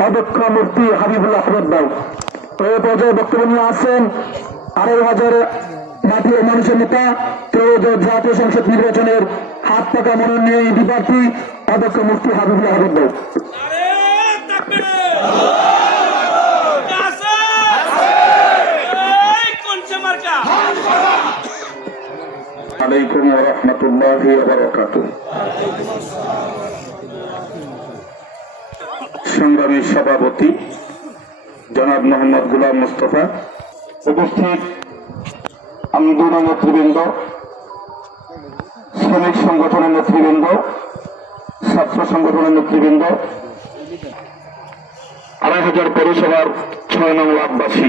অধ্যক্ষ মূর্তি হাবিবুল আহমদ ভাই এই পর্যায়ে বক্তব্য নিয়ে আসেন আড়াই হাজার ও মানুষের নেতা ত্রয়োদশ জাতীয় সংসদ নির্বাচনের হাত পাকা মনোনয়ন ইডি প্রার্থী অধ্যক্ষ মূর্তি হাবিবুল আহমদ ভাই আরে তাকবীর আছে এই সংগ্রামী সভাপতি জনাব মোহাম্মদ গুলাম মুস্তফা। উপস্থিত আন্দোলন নেতৃবৃন্দ, শ্রমিক সংগঠনের নেতৃবৃন্দ, ছাত্র সংগঠনের নেতৃবৃন্দ, আড়াই হাজার পৌরসভার ছয় নং ওয়ার্ডবাসী।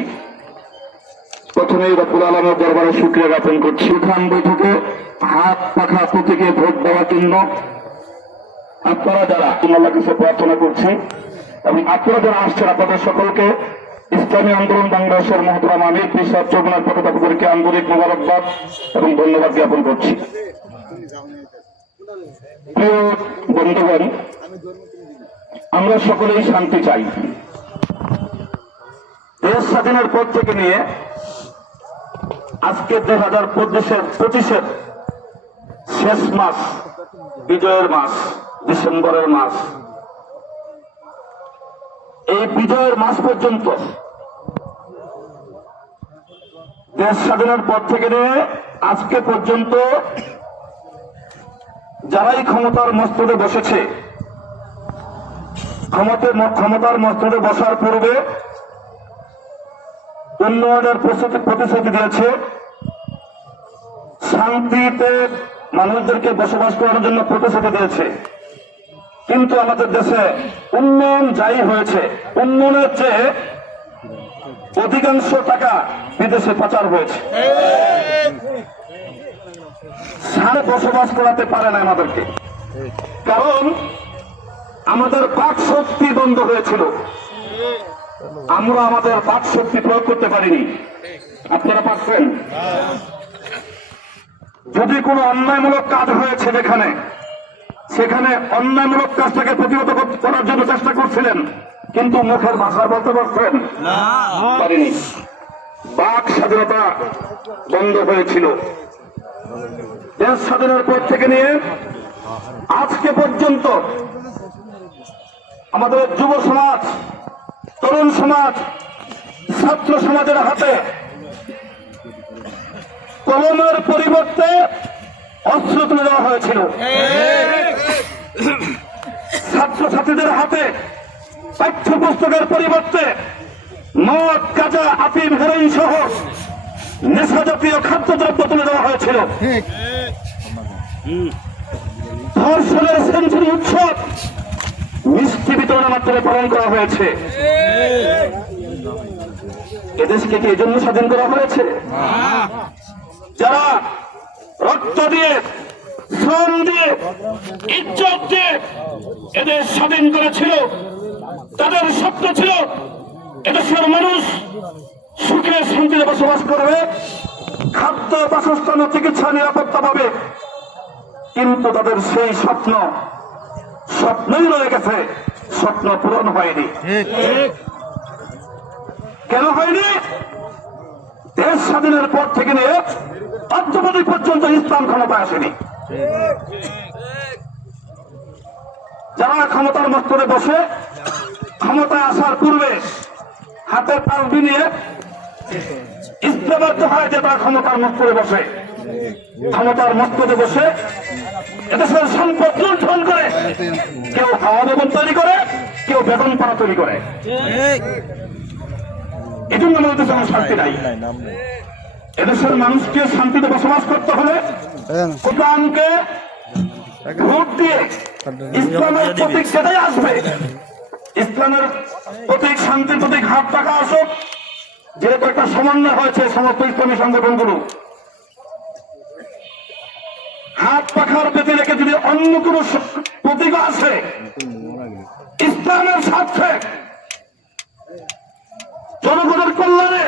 প্রথমেই রব্বুল আলমের দরবারে শুক্রিয়া জ্ঞাপন করছি। খান বৈঠকে হাত পাখা প্রতীকে ভোট দেওয়ার জন্য আপনারা যারা আল্লাহ কাছে প্রার্থনা করছি এবং আপনারা যারা আসছেন আপনাদের সকলকে ইসলামী আন্দোলন বাংলাদেশের মহতরাম আমির পিসাব চৌগুনার পতাকা পক্ষকে আন্তরিক মোবারকবাদ এবং ধন্যবাদ জ্ঞাপন করছি। বন্ধুগণ, আমরা সকলেই শান্তি চাই। দেশ স্বাধীনের পর থেকে নিয়ে আজকে দুই হাজার পঁচিশের পঁচিশের শেষ মাস, বিজয়ের মাস, ডিসেম্বরের মাস। এই বিজয়ের মাস পর্যন্ত দেশ স্বাধীনের পর থেকে আজকে পর্যন্ত যারাই ক্ষমতার মস্তদে বসেছে ক্ষমতার ক্ষমতার মস্তদে বসার পূর্বে উন্নয়নের প্রতিশ্রুতি দিয়েছে। শান্তিতে মানুষদেরকে বসবাস করার জন্য প্রতিশ্রুতি দিয়েছে। কিন্তু আমাদের দেশে উন্নয়ন যাই হয়েছে, উন্নয়নের চেয়ে অধিকাংশ টাকা বিদেশে পাচার হয়েছে। সারে বসবাস করাতে পারে না আমাদেরকে। কারণ আমাদের বাক শক্তি বন্ধ হয়েছিল। আমরা আমাদের বাক শক্তি প্রয়োগ করতে পারিনি। আপনারা পাচ্ছেন যদি কোনো অন্যায়মূলক কাজ হয়েছে যেখানে সেখানে অন্যায়মূলক কাজটাকে প্রতিহত কর- করার জন্য চেষ্টা করছিলেন কিন্তু মুখের ভাষা বলতে পারছেন? পারিনি। বাক স্বাধীনতা বন্ধ হয়েছিল। দেশ স্বাধীনের পর থেকে নিয়ে আজকে পর্যন্ত আমাদের যুব সমাজ তরুণ সমাজ ছাত্র সমাজের হাতে কলমের পরিবর্তে অস্ত্র তুলে দেওয়া হয়েছিল। ছাত্র ছাত্রীদের হাতে পাঠ্যপুস্তকের পরিবর্তে মদ কাজা আফিম হেরোইন সহ নেশা জাতীয় খাদ্যদ্রব্য তুলে দেওয়া হয়েছিল। ধর্ষণের সেঞ্চুরি উৎসব মিষ্টি বিতরণের মাধ্যমে পালন করা হয়েছে। এদেশকে কি এজন্য স্বাধীন করা হয়েছে? যারা রক্ত দিয়ে শ্রম দিয়ে ইজ্জত দিয়ে এদের স্বাধীন করেছিল। তাদের স্বপ্ন ছিল এদেশের মানুষ সুখে শান্তিতে বসবাস করবে খাদ্য বাসস্থান চিকিৎসা নিরাপত্তা পাবে। কিন্তু তাদের সেই স্বপ্ন স্বপ্নই রয়ে গেছে স্বপ্ন পূরণ হয়নি। কেন হয়নি? দেশ স্বাধীনের পর থেকে নিয়ে অদ্যবধি পর্যন্ত ইসলাম ক্ষমতা আসেনি যারা ক্ষমতার মস্তরে বসে ক্ষমতায় আসার পূর্বে হাতে তালবি নিয়ে ইসলামের হয় যে তারা ক্ষমতার মস্তরে বসে ক্ষমতার মস্তদে বসে এদেশের সম্পদ লুণ্ঠন করে কেউ হাওয়া ভবন তৈরি করে কেউ বেতন পাড়া তৈরি করে এই জন্য আমাদের দেশে শান্তি নাই এদেশের মানুষকে শান্তিতে বসবাস করতে হলে কোরআনকে ভোট দিয়ে ইসলামের প্রতীক সেটাই আসবে ইসলামের প্রতীক শান্তির প্রতীক হাত টাকা আসুক যেহেতু একটা সমন্বয় হয়েছে সমস্ত ইসলামী সংগঠনগুলো। হাত পাখার পেতে রেখে যদি অন্য কোন প্রতীক আছে ইসলামের স্বার্থে জনগণের কল্যাণে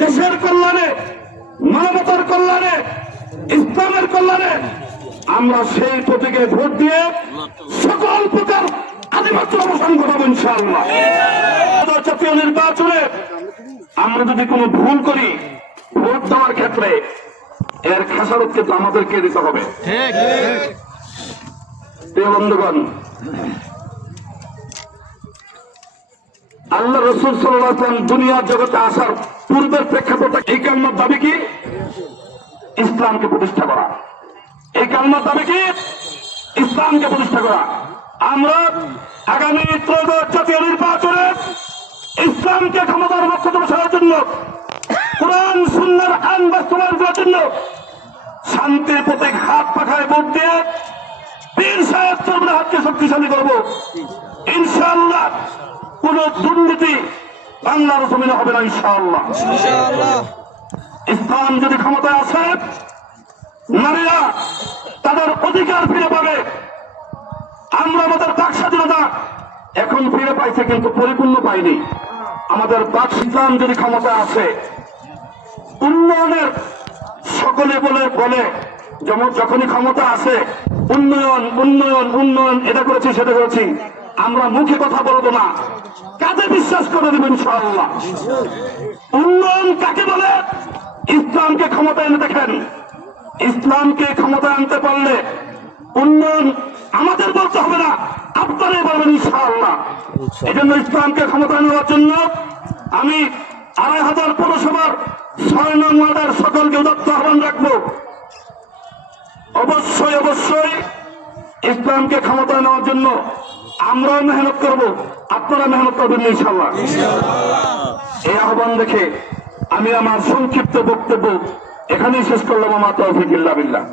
দেশের কল্যাণে মানবতার কল্যাণে ইসলামের কল্যাণে আমরা সেই প্রতীকে ভোট দিয়ে সকল প্রকার ইনশাআল্লাহ। জাতীয় নির্বাচনে আমরা যদি কোনো ভুল করি ভোট দেওয়ার ক্ষেত্রে এর খেসারত কিন্তু আমাদেরকে দিতে হবে। প্রিয় বন্ধুগণ আল্লাহ রসুল সাল্লাম দুনিয়ার জগতে আসার পূর্বের প্রেক্ষাপটে এই কালমার দাবি কি? ইসলামকে প্রতিষ্ঠা করা। এই কালমার দাবি কি? ইসলামকে প্রতিষ্ঠা করা। আমরা আগামী ত্রয়োদশ জাতীয় নির্বাচনে ইসলামকে ক্ষমতার মক্ষত বসানোর জন্য, কোরআন, সুন্নার আইন বাস্তবায়ন করার জন্য শান্তির প্রতীক হাত পাখায় ভোট দিয়ে পীর সাহেব তরমুজ হাতকে শক্তিশালী করব। ইনশাআল্লাহ কোন দুর্নীতি বাংলার জমিনে হবে না ইনশাআল্লাহ। ইসলাম যদি ক্ষমতায় আসে নারীরা তাদের অধিকার ফিরে পাবে। আমরা আমাদের বাক স্বাধীনতা এখন ফিরে পাইছে কিন্তু পরিপূর্ণ পাইনি। আমাদের বাক ইসলাম যদি ক্ষমতায় আসে উন্নয়নের সকলে বলে বলে যেমন যখনই ক্ষমতা আসে উন্নয়ন উন্নয়ন উন্নয়ন এটা করেছি সেটা করেছি আমরা মুখে কথা বলব না। কাজে বিশ্বাস করে দেবেন ইনশাআল্লাহ। উন্নয়ন কাকে বলে? ইসলামকে ক্ষমতায় এনে দেখেন। ইসলামকে ক্ষমতায় আনতে পারলে উন্নয়ন আমাদের বলতে হবে না, আপনারাই বলবেন ইনশাআল্লাহ। এই জন্য ইসলামকে ক্ষমতায় নেওয়ার জন্য আমি আড়াই হাজার পৌরসভার ছয় নং ওয়ার্ডের সকলকে উদত্ত আহ্বান রাখব। অবশ্যই অবশ্যই ইসলামকে ক্ষমতায় নেওয়ার জন্য আমরাও মেহনত করব আপনারা মেহনত করবেন ইনশাল্লাহ এই আহ্বান দেখে আমি আমার সংক্ষিপ্ত বক্তব্য এখানেই শেষ করলাম আমার তৌফিক বিল্লাহ।